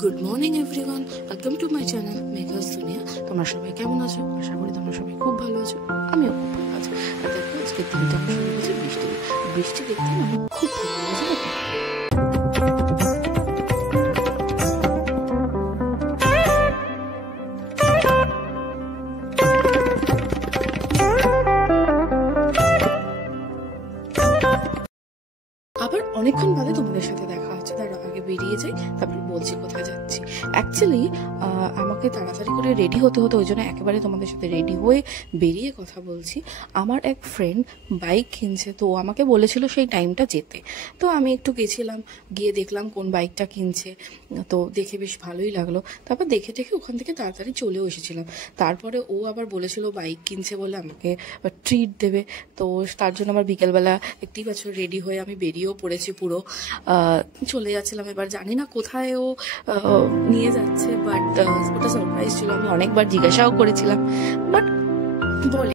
Good morning everyone, welcome to my channel Megha's Duniya. তোমরা সবাই কেমন আছো? আশা করি তোমরা সবাই খুব ভালো আছো। আমিও খুব ভালো আছি। আর দেখো আজকের দিনটা আমার শুরু হয়েছে বৃষ্টি। বৃষ্টি দেখতে আমার খুব ভালো লাগে। আবার অনেকক্ষণ বাদে তোমাদের সাথে দেখা হচ্ছে। তার আগে বেরিয়ে যাই, তারপরে বলছি কোথায় যাচ্ছি। অ্যাকচুয়ালি আমাকে তাড়াতাড়ি করে রেডি হতে হতো, ওই জন্য একেবারে তোমাদের সাথে রেডি হয়ে বেরিয়ে কথা বলছি। আমার এক ফ্রেন্ড বাইক কিনছে, তো আমাকে বলেছিল সেই টাইমটা যেতে। তো আমি একটু গেছিলাম, গিয়ে দেখলাম কোন বাইকটা কিনছে। তো দেখে বেশ ভালোই লাগলো। তারপর দেখে ওখান থেকে তাড়াতাড়ি চলেও এসেছিলাম। তারপরে ও আবার বলেছিল বাইক কিনছে বলে আমাকে ট্রিট দেবে। তো তার জন্য আমার বিকেলবেলা একটি বছর রেডি হয়ে আমি বেরিয়েও পড়েছি পুরো। চলে যাচ্ছিলাম, এবার জানি না কোথায় ও নিয়ে যাচ্ছে, বাট ওটা সারপ্রাইজ ছিল। আমি অনেকবার জিজ্ঞাসাও করেছিলাম, বাট বলে